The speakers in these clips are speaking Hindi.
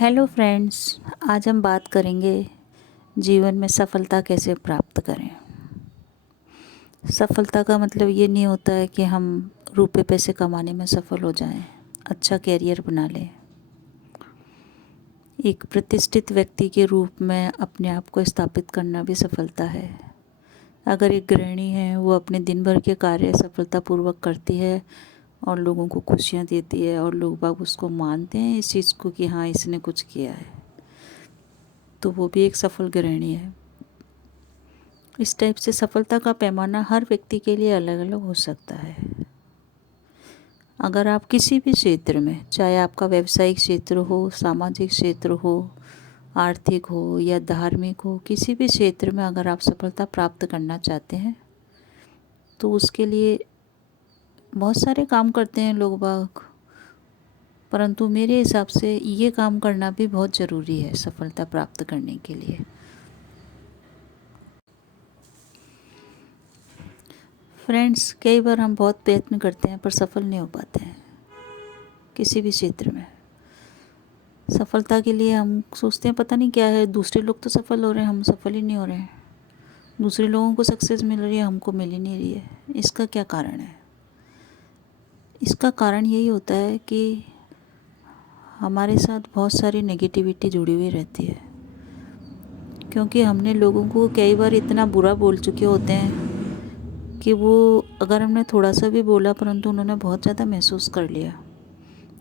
हेलो फ्रेंड्स, आज हम बात करेंगे जीवन में सफलता कैसे प्राप्त करें। सफलता का मतलब ये नहीं होता है कि हम रुपए पैसे कमाने में सफल हो जाएं, अच्छा कैरियर बना लें। एक प्रतिष्ठित व्यक्ति के रूप में अपने आप को स्थापित करना भी सफलता है। अगर एक गृहिणी है, वो अपने दिन भर के कार्य सफलतापूर्वक करती है और लोगों को खुशियाँ देती है और लोग बाग उसको मानते हैं इस चीज़ को कि हाँ इसने कुछ किया है, तो वो भी एक सफल गृहिणी है। इस टाइप से सफलता का पैमाना हर व्यक्ति के लिए अलग अलग हो सकता है। अगर आप किसी भी क्षेत्र में, चाहे आपका व्यावसायिक क्षेत्र हो, सामाजिक क्षेत्र हो, आर्थिक हो या धार्मिक हो, किसी भी क्षेत्र में अगर आप सफलता प्राप्त करना चाहते हैं तो उसके लिए बहुत सारे काम करते हैं लोग बाग, परंतु मेरे हिसाब से ये काम करना भी बहुत ज़रूरी है सफलता प्राप्त करने के लिए। फ्रेंड्स, कई बार हम बहुत प्रयत्न करते हैं पर सफल नहीं हो पाते हैं किसी भी क्षेत्र में। सफलता के लिए हम सोचते हैं पता नहीं क्या है, दूसरे लोग तो सफल हो रहे हैं, हम सफल ही नहीं हो रहे हैं। दूसरे लोगों को सक्सेस मिल रही है, हमको मिल ही नहीं रही है। इसका क्या कारण है? इसका कारण यही होता है कि हमारे साथ बहुत सारी नेगेटिविटी जुड़ी हुई रहती है, क्योंकि हमने लोगों को कई बार इतना बुरा बोल चुके होते हैं कि वो अगर हमने थोड़ा सा भी बोला परंतु उन्होंने बहुत ज़्यादा महसूस कर लिया,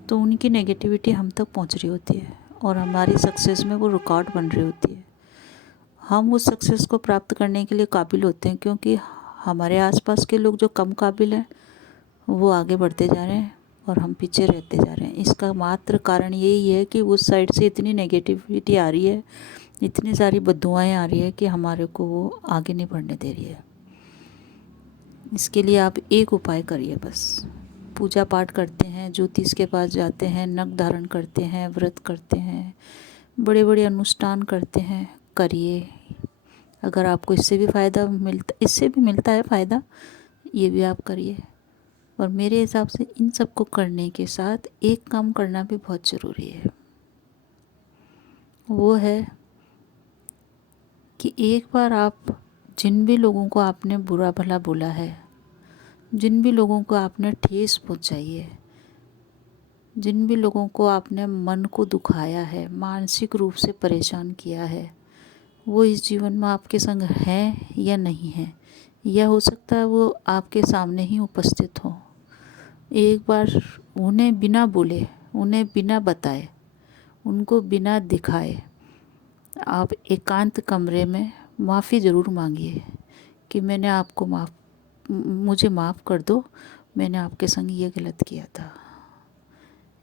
तो उनकी नेगेटिविटी हम तक पहुंच रही होती है और हमारी सक्सेस में वो रुकावट बन रही होती है। हम उस सक्सेस को प्राप्त करने के लिए काबिल होते हैं, क्योंकि हमारे आसपास के लोग जो कम काबिल हैं वो आगे बढ़ते जा रहे हैं और हम पीछे रहते जा रहे हैं। इसका मात्र कारण यही है कि उस साइड से इतनी नेगेटिविटी आ रही है, इतनी सारी बद्दुआएं आ रही है कि हमारे को वो आगे नहीं बढ़ने दे रही है। इसके लिए आप एक उपाय करिए, बस पूजा पाठ करते हैं, ज्योतिष के पास जाते हैं, नग धारण करते हैं, व्रत करते हैं, बड़े बड़े अनुष्ठान करते हैं, करिए। अगर आपको इससे भी मिलता है फ़ायदा, ये भी आप करिए। और मेरे हिसाब से इन सब को करने के साथ एक काम करना भी बहुत ज़रूरी है। वो है कि एक बार आप जिन भी लोगों को आपने बुरा भला बोला है, जिन भी लोगों को आपने ठेस पहुंचाई है, जिन भी लोगों को आपने मन को दुखाया है, मानसिक रूप से परेशान किया है, वो इस जीवन में आपके संग हैं या नहीं हैं, या हो सकता है वो आपके सामने ही उपस्थित हो। एक बार उन्हें बिना बोले, उन्हें बिना बताए, उनको बिना दिखाए आप एकांत कमरे में माफ़ी ज़रूर मांगिए कि मुझे माफ़ कर दो, मैंने आपके संग ये गलत किया था।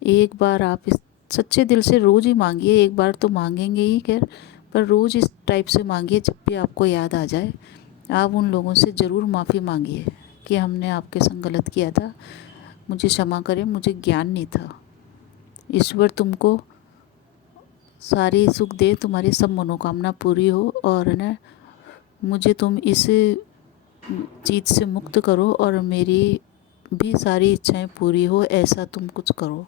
एक बार आप इस सच्चे दिल से रोज़ ही मांगिए, एक बार तो मांगेंगे ही खैर, पर रोज़ इस टाइप से मांगिए। जब भी आपको याद आ जाए आप उन लोगों से ज़रूर माफ़ी मांगिए कि हमने आपके संग गलत किया था, मुझे क्षमा करें, मुझे ज्ञान नहीं था। ईश्वर तुमको सारी सुख दे, तुम्हारी सब मनोकामना पूरी हो, और न मुझे तुम इस चीज़ से मुक्त करो और मेरी भी सारी इच्छाएं पूरी हो, ऐसा तुम कुछ करो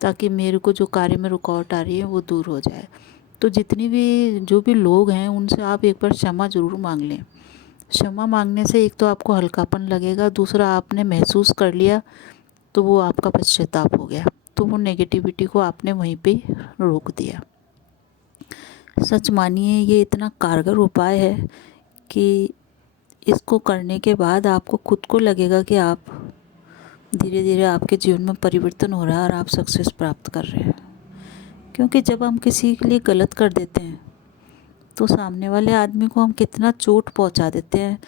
ताकि मेरे को जो कार्य में रुकावट आ रही है वो दूर हो जाए। तो जो भी लोग हैं उनसे आप एक बार क्षमा ज़रूर मांग लें। क्षमा मांगने से एक तो आपको हल्कापन लगेगा, दूसरा आपने महसूस कर लिया तो वो आपका पश्चाताप हो गया, तो वो नेगेटिविटी को आपने वहीं पे रोक दिया। सच मानिए ये इतना कारगर उपाय है कि इसको करने के बाद आपको खुद को लगेगा कि आप धीरे धीरे आपके जीवन में परिवर्तन हो रहा है और आप सक्सेस प्राप्त कर रहे हैं। क्योंकि जब हम किसी के लिए गलत कर देते हैं तो सामने वाले आदमी को हम कितना चोट पहुंचा देते हैं।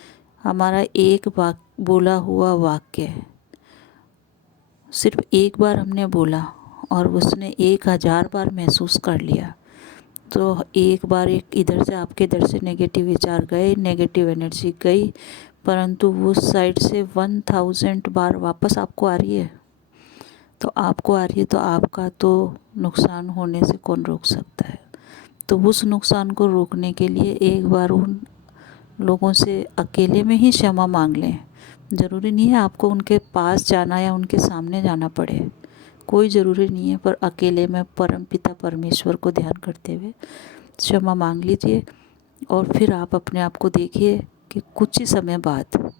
हमारा एक बोला हुआ वाक्य, सिर्फ एक बार हमने बोला और उसने 1000 बार महसूस कर लिया, तो एक बार एक इधर से आपके इधर से नेगेटिव विचार गए, नेगेटिव एनर्जी गई, परंतु उस साइड से 1000 बार वापस आपको आ रही है। तो आपको आ रही है तो आपका तो नुकसान होने से कौन रोक सकता है। तो उस नुकसान को रोकने के लिए एक बार उन लोगों से अकेले में ही क्षमा मांग लें। ज़रूरी नहीं है आपको उनके पास जाना या उनके सामने जाना पड़े। कोई ज़रूरी नहीं है, पर अकेले में परमपिता परमेश्वर को ध्यान करते हुए क्षमा मांग लीजिए। और फिर आप अपने आप को देखिए कि कुछ ही समय बाद,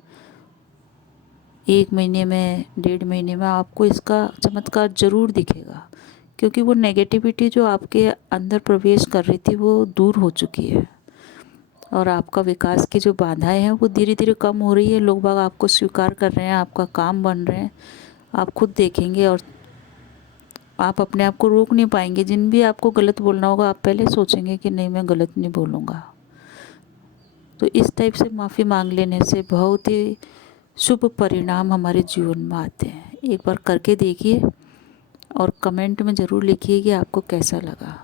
1 महीने में, 1.5 महीने में आपको इसका चमत्कार ज़रूर दिखेगा, क्योंकि वो नेगेटिविटी जो आपके अंदर प्रवेश कर रही थी वो दूर हो चुकी है और आपका विकास की जो बाधाएं हैं वो धीरे धीरे कम हो रही है। लोग बाग आपको स्वीकार कर रहे हैं, आपका काम बन रहे हैं, आप खुद देखेंगे और आप अपने आप को रोक नहीं पाएंगे। जिन भी आपको गलत बोलना होगा आप पहले सोचेंगे कि नहीं, मैं गलत नहीं बोलूँगा। तो इस टाइप से माफ़ी मांग लेने से बहुत ही शुभ परिणाम हमारे जीवन में आते हैं। एक बार करके देखिए और कमेंट में ज़रूर लिखिए कि आपको कैसा लगा।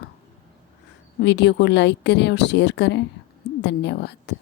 वीडियो को लाइक करें और शेयर करें। धन्यवाद।